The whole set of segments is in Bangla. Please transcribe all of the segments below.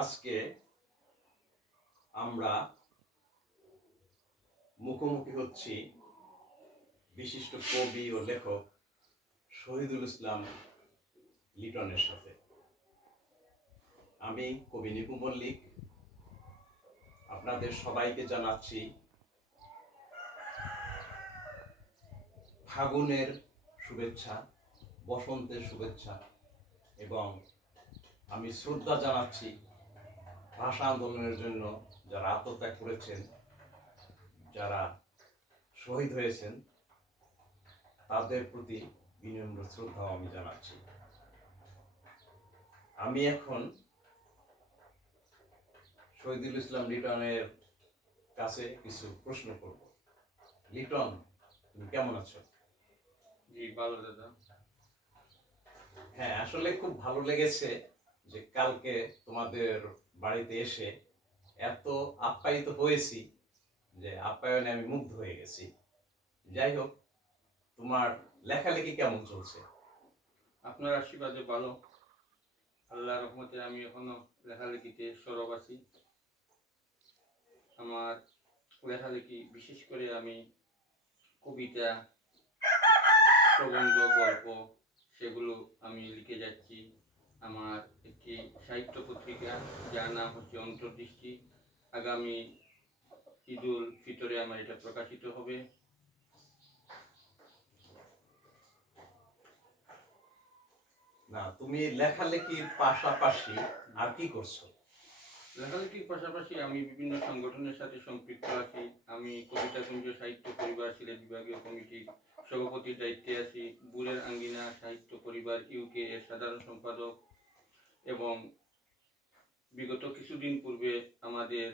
আজকে আমরা মুখোমুখি হচ্ছি বিশিষ্ট কবি ও লেখক শহীদুল ইসলাম লিটনের সাথে। আমি কবি নিপু মল্লিক আপনাদের সবাইকে জানাচ্ছি ফাগুনের শুভেচ্ছা, বসন্তের শুভেচ্ছা এবং আমি শ্রদ্ধা জানাচ্ছি ভাষা আন্দোলনের জন্য যারা আত্মত্যাগ করেছেন, যারা শহীদ হয়েছেন, তাদের প্রতি বিনম্র শ্রদ্ধাও আমি জানাচ্ছি। আমি এখন শহীদুল ইসলাম লিটনের কাছে কিছু প্রশ্ন করব। লিটন, তুমি কেমন আছো? জি ভালো দাদা। হ্যাঁ, আসলে খুব ভালো লেগেছে যে কালকে তোমাদের বাড়িতে এসে এত আপ্যায়িত হয়েছি যে আপ্যায়নে আমি মুগ্ধ হয়ে গেছি। যাই হোক, তোমার লেখালেখি কেমন চলছে? আপনার আশীর্বাদে ভালো, আল্লাহর রহমতে আমি এখনো লেখালেখিতে সরব আছি। আমার লেখালেখি বিশেষ করে আমি কবিতা, প্রবন্ধ, গল্প সেগুলো আমি লিখে যাচ্ছি। আমার একটি সাহিত্য পত্রিকা যার নাম হচ্ছে অন্তর্দৃষ্টি। আগামী ঈদুল ফিতরে আমার এটা প্রকাশিত হবে। না, তুমি লেখালেখির পাশাপাশি আর কি করছো? লেখালেখির পাশাপাশি আমি বিভিন্ন সংগঠনের সাথে সম্পৃক্ত আছি। আমি কবিতাকুঞ্জ সাহিত্য পরিবার সিলেট বিভাগীয় কমিটির সভাপতির দায়িত্বে আছি। বুড়ের আঙ্গিনা সাহিত্য পরিবার ইউকে এর সাধারণ সম্পাদক এবং বিগত কিছুদিন পূর্বে আমাদের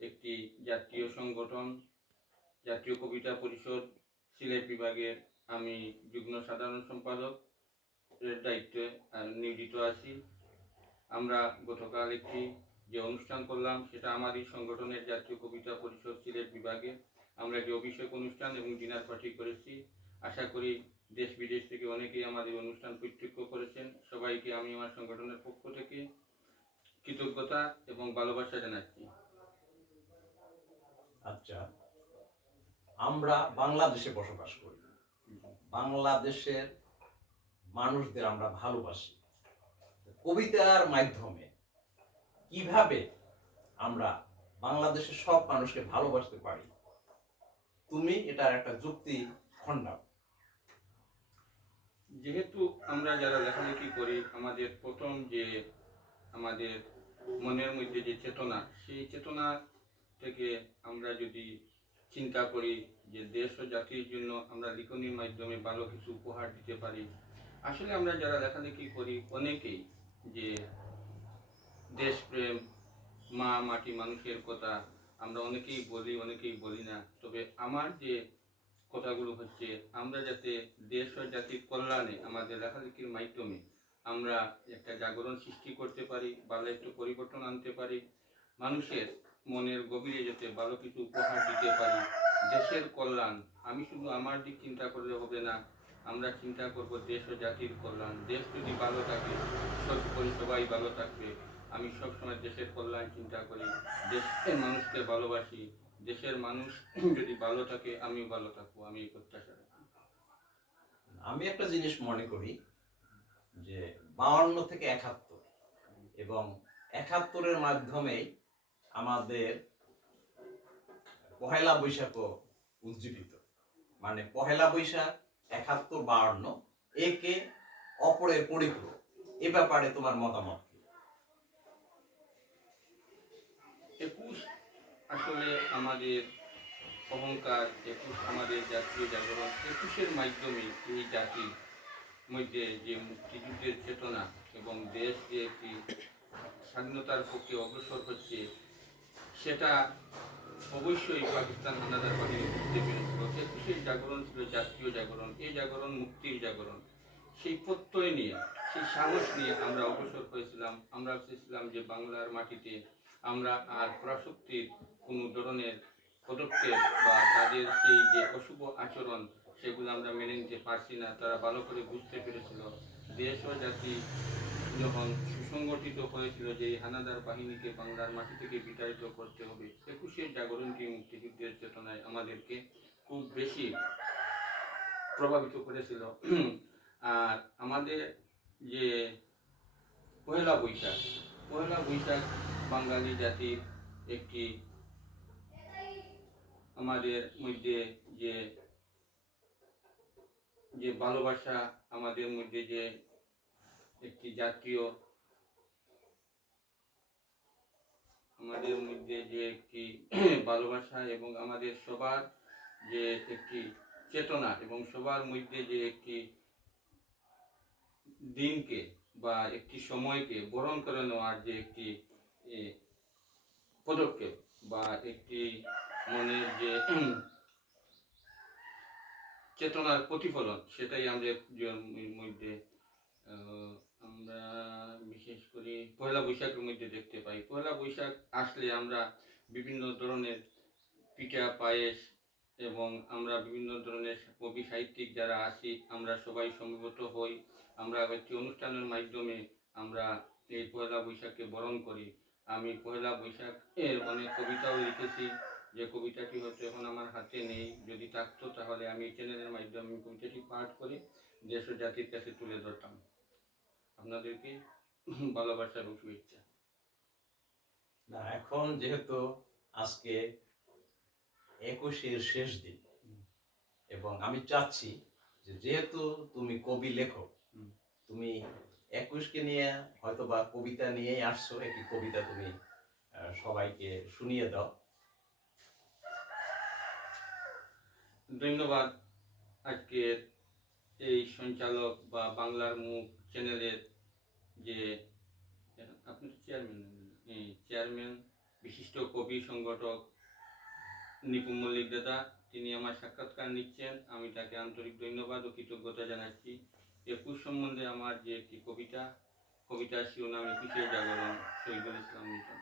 একটি জাতীয় সংগঠন জাতীয় কবিতা পরিষদ সিলেট বিভাগের আমি যুগ্ম সাধারণ সম্পাদক এর দায়িত্বে নিয়োজিত আছি। আমরা গতকাল একটি যে অনুষ্ঠান করলাম সেটা আমাদের সংগঠনের জাতীয় কবিতা পরিষদ সিলেট বিভাগে আমরা যে অভিষেক অনুষ্ঠান এবং ডিনার পার্টি করেছি। আশা করি দেশ বিদেশ থেকে অনেকেই আমাদের অনুষ্ঠান প্রত্যক্ষ করেছেন। সবাইকে আমি আমার সংগঠনের পক্ষ থেকে কৃতজ্ঞতা এবং ভালোবাসা জানাচ্ছি। আচ্ছা, আমরা বাংলাদেশে বসবাস করি, বাংলাদেশের মানুষদের আমরা ভালোবাসি। কবিতার মাধ্যমে কিভাবে আমরা বাংলাদেশের সব মানুষকে ভালোবাসতে পারি, তুমি এটার একটা যুক্তি খণ্ডাও। যেহেতু আমরা যারা লেখালেখি করি, আমাদের প্রথম যে আমাদের মনের মধ্যে যে চেতনা, সেই চেতনা থেকে আমরা যদি চিন্তা করি যে দেশ ও জাতির জন্য আমরা লিখনির মাধ্যমে ভালো কিছু উপহার দিতে পারি। আসলে আমরা যারা লেখালেখি করি অনেকেই যে দেশপ্রেম, মা মাটি মানুষের কথা আমরা অনেকেই বলি, অনেকেই বলি না। তবে আমার যে কথাগুলো হচ্ছে আমরা যাতে দেশ ও জাতির কল্যাণে আমাদের লেখালেখির মাধ্যমে আমরা একটা জাগরণ সৃষ্টি করতে পারি, ভালো একটু পরিবর্তন আনতে পারি, মানুষের মনের গভীরে যাতে ভালো কিছু উপহার দিতে পারি, দেশের কল্যাণ। আমি শুধু আমার দিক চিন্তা করলে হবে না, আমরা চিন্তা করব দেশ ও জাতির কল্যাণ। দেশ যদি ভালো থাকে সবাই ভালো থাকবে। আমি সবসময় দেশের কল্যাণ চিন্তা করি, দেশের মানুষকে ভালোবাসি। দেশের মানুষ যদি ভালো থাকে আমিও ভালো থাকবো, আমি এই প্রত্যাশা রাখি। আমি একটা জিনিস মনে করি যে 52 থেকে 71 এবং 71-এর মাধ্যমেই আমাদের পহেলা বৈশাখও উজ্জীবিত। মানে পহেলা বৈশাখ, 71, 52 একে অপরের পরিপূরক। এ ব্যাপারে তোমার মতামত কি? 21 আসলে আমাদের অহংকার, 21 আমাদের জাতীয় জাগরণ। 21-এর মাধ্যমে এই জাতির মধ্যে যে মুক্তিযুদ্ধের চেতনা এবং দেশ যে একটি স্বাধীনতার পক্ষে অগ্রসর হচ্ছে, সেটা অবশ্যই পাকিস্তান হানাদার বাহিনী বুঝতে পেরেছিল। 21-এর জাগরণ ছিল জাতীয় জাগরণ, এই জাগরণ মুক্তির জাগরণ। সেই প্রত্যয় নিয়ে, সেই সাহস নিয়ে আমরা অগ্রসর হয়েছিলাম। আমরা চেয়েছিলাম যে বাংলার মাটিতে আমরা আর পরাশক্তির কোনো ধরনের পদক্ষেপ বা তাদের সেই যে অশুভ আচরণ সেগুলো আমরা মেনে নিতে পারছি না। তারা ভালো করে বুঝতে পেরেছিল দেশ ও জাতি যখন সুসংগঠিত হয়েছিল যে এই হানাদার বাহিনীকে বাংলার মাটি থেকে বিতাড়িত করতে হবে। 21শে জাগরণটি মুক্তিযুদ্ধের চেতনায় আমাদেরকে খুব বেশি প্রভাবিত করেছিল। আর আমাদের যে পহেলা বৈশাখ বাঙালি জাতির একটি, আমাদের মধ্যে যে যে ভালোবাসা, আমাদের মধ্যে যে একটি জাতীয়, আমাদের মধ্যে যে একটি ভালোবাসা এবং আমাদের সবার যে একটি চেতনা এবং সবার মধ্যে যে একটি দিনকে বা একটি সময়কে বরণ করে নেওয়ার যে একটি পদক্ষেপ বা একটি মনের যে চেতনার প্রতিফলন, সেটাই আমাদের জীবনের মধ্যে আমরা বিশেষ করে পয়লা বৈশাখের মধ্যে দেখতে পাই। পয়লা বৈশাখ আসলে আমরা বিভিন্ন ধরনের পিঠা পায়েস এবং আমরা বিভিন্ন ধরনের কবি সাহিত্যিক যারা আছি আমরা সবাই সমবেত হই। আমরা একটি অনুষ্ঠানের মাধ্যমে আমরা এই পয়লা বৈশাখকে বরণ করি। আমি পয়লা বৈশাখ এর অনেক কবিতাও লিখেছি, যে কবিতাটি হয়তো এখন আমার হাতে নেই, যদি থাকতো তাহলে আমি চ্যানেলের মাধ্যমে কবিতাটি পাঠ করে দেশ ও জাতির কাছে তুলে ধরতাম। আপনাদেরকে ভালোবাসা এবং শুভেচ্ছা। না, এখন যেহেতু আজকে 21-এর শেষ দিন এবং আমি চাচ্ছি যে যেহেতু তুমি কবি লেখক, তুমি 21কে নিয়ে হয়তোবা কবিতা নিয়েই আসছো, একটি কবিতা তুমি সবাইকে শুনিয়ে দাও। ধন্যবাদ আজকের এই সঞ্চালক বা বাংলার মুখ চ্যানেলের যে আপনি চেয়ারম্যান বিশিষ্ট কবি সংগঠক নিপুণ মল্লিক দাদা, তিনি আমার সাক্ষাৎকার নিচ্ছেন, আমি তাকে আন্তরিক ধন্যবাদ ও কৃতজ্ঞতা জানাচ্ছি। 21 সম্বন্ধে আমার যে একটি কবিতার শিরোনাম 21শে জাগরণ, শহীদুল ইসলাম মিটন।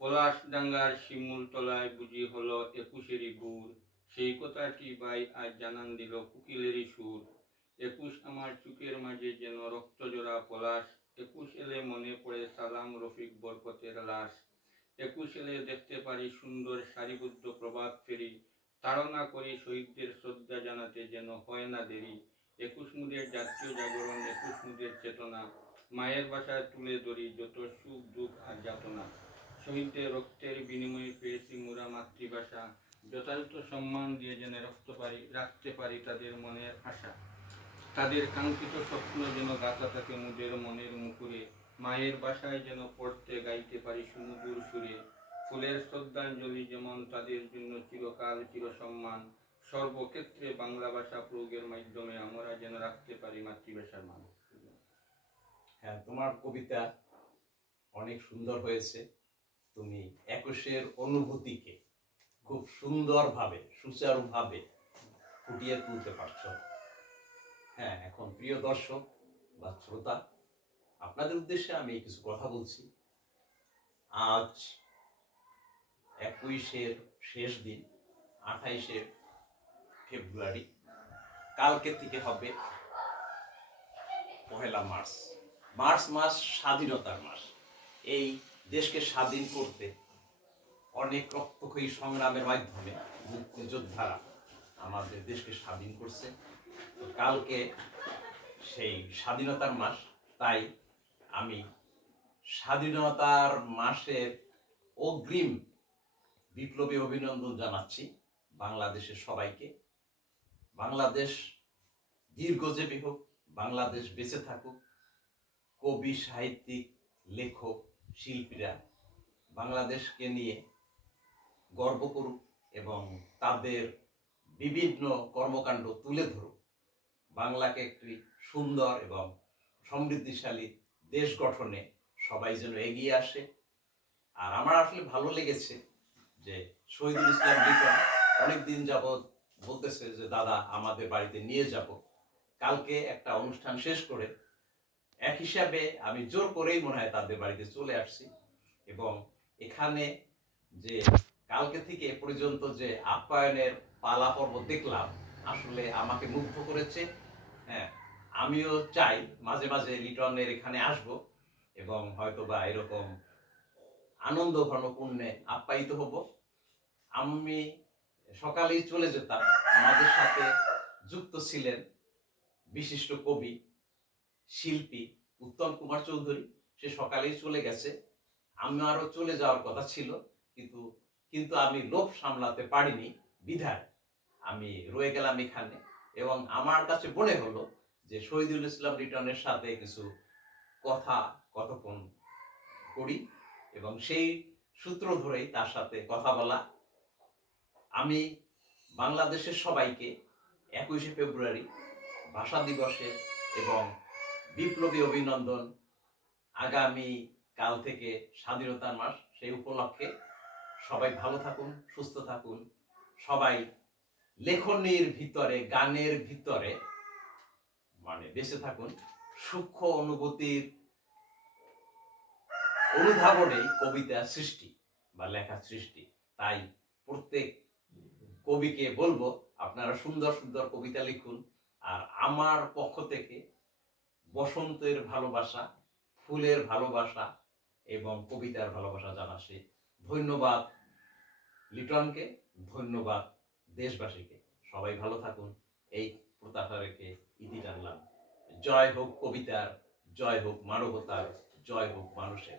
পলাশডাঙ্গার শিমুল তলায় বুঝি হলো 21-এরই গুড়, সেই কথাটি ভাই আজ জানান দিল কুকিলেরই সুর। 21 আমার চুকের মাঝে যেন রক্তজোড়া পলাশ, 21 এলে মনে পড়ে সালাম রফিক বরকতের লাশ। 21 এলে দেখতে পারি সুন্দর সারিবদ্ধ প্রভাত ফেরি, তাড়না করি শহীদদের শ্রদ্ধা জানাতে যেন হয় না দেরি। 21 মুদের জাতীয় জাগরণ, 21 মুদের চেতনা, মায়ের বাসায় তুলে ধরি যত সুখ দুঃখ আর যাতনা। শহীদদের রক্তের বিনিময়ে পেয়েছি মোরা মাতৃভাষা, যথাযথ সম্মান দিয়ে যেন রাখতে পারি তাদের মনের আশা। তাদের কাঙ্ক্ষিত স্বপ্ন যেন গাথা থাকে মুদের মনের মুকুরে, মায়ের বাসায় যেন পড়তে গাইতে পারি সুমধুর সুরে। ফুলের শ্রদ্ধাঞ্জলি যেমন তাদের জন্য চিরকাল চিরসম্মান, সর্বক্ষেত্রে বাংলা ভাষা প্রয়োগের মাধ্যমে আমরা যেন রাখতে পারি মাতৃভাষার মান। হ্যাঁ, তোমার কবিতা অনেক সুন্দর হয়েছে। তুমি 21-এর অনুভূতিকে খুব সুন্দরভাবে সুচারুভাবে ফুটিয়ে তুলতে পারছো। হ্যাঁ, এখন প্রিয় দর্শক বা শ্রোতা, আপনাদের উদ্দেশ্যে আমি কিছু কথা বলছি। আজ 21-এর শেষ দিন, 28শে ফেব্রুয়ারি। কালকে থেকে হবে পহেলা মার্চ। মার্চ মাস স্বাধীনতার মাস। এই দেশকে স্বাধীন করতে অনেক রক্তক্ষয়ী সংগ্রামের মাধ্যমে মুক্তিযোদ্ধারা আমাদের দেশকে স্বাধীন করছে। তো কালকে সেই স্বাধীনতার মাস, তাই আমি স্বাধীনতার মাসের অগ্রিম বিপ্লবী অভিনন্দন জানাচ্ছি বাংলাদেশের সবাইকে। বাংলাদেশ দীর্ঘজীবী হোক, বাংলাদেশ বেঁচে থাকুক। কবি সাহিত্যিক লেখক শিল্পীরা বাংলাদেশকে নিয়ে গর্ব করুক এবং তাদের বিভিন্ন কর্মকাণ্ড তুলে ধরুক। বাংলাকে একটি সুন্দর এবং সমৃদ্ধিশালী দেশ গঠনে সবাই যেন এগিয়ে আসে। আর আমার আসলে ভালো লেগেছে যে শহীদুল ইসলাম লিটন অনেকদিন যাবৎ বলতেছে যে দাদা আমাদের বাড়িতে নিয়ে যাব। কালকে একটা অনুষ্ঠান শেষ করে এক হিসাবে আমি জোর করেই মনে হয় তাদের বাড়িতে চলে আসছি। এবং এখানে যে কালকে থেকে এ পর্যন্ত যে আপ্যায়নের পালা পর্ব দেখলাম, আসলে আমাকে মুগ্ধ করেছে। হ্যাঁ, আমিও চাই মাঝে মাঝে লিটনের এখানে আসব এবং হয়তোবা এরকম আনন্দ ঘনপূর্ণে আপ্যায়িত হব। আমি সকালেই চলে যেতাম, আমাদের সাথে যুক্ত ছিলেন বিশিষ্ট কবি শিল্পী উত্তম কুমার চৌধুরী। সে সকালেই চলে গেছে, আমারও চলে যাওয়ার কথা ছিল, কিন্তু কিন্তু আমি লোভ সামলাতে পারিনি, বিধায় আমি রয়ে গেলাম এখানে। এবং আমার কাছে মনে হলো যে শহীদুল ইসলাম লিটনের সাথে কিছু কথা কথোপন করি, এবং সেই সূত্র ধরেই তার সাথে কথা বলা। আমি বাংলাদেশের সবাইকে 21শে ফেব্রুয়ারি ভাষা দিবসে এবং বিপ্লবী অভিনন্দন। আগামী কাল থেকে স্বাধীনতার মাস, সেই উপলক্ষে সবাই ভালো থাকুন, সুস্থ থাকুন, সবাই লেখনীর ভিতরে, গানের ভিতরে মানে বেঁচে থাকুন। সূক্ষ্ম অনুভূতির অনুধাবনেই কবিতা সৃষ্টি বা লেখা সৃষ্টি। তাই প্রত্যেক কবিকে বলবো, আপনারা সুন্দর সুন্দর কবিতা লিখুন। আর আমার পক্ষ থেকে বসন্তের ভালোবাসা, ফুলের ভালোবাসা এবং কবিতার ভালোবাসা জানাচ্ছি। ধন্যবাদ লিটনকে, ধন্যবাদ দেশবাসীকে। সবাই ভালো থাকুন, এই প্রত্যাশা রেখে ইতি টানলাম। জয় হোক কবিতার, জয় হোক মানবতার, জয় হোক মানুষের।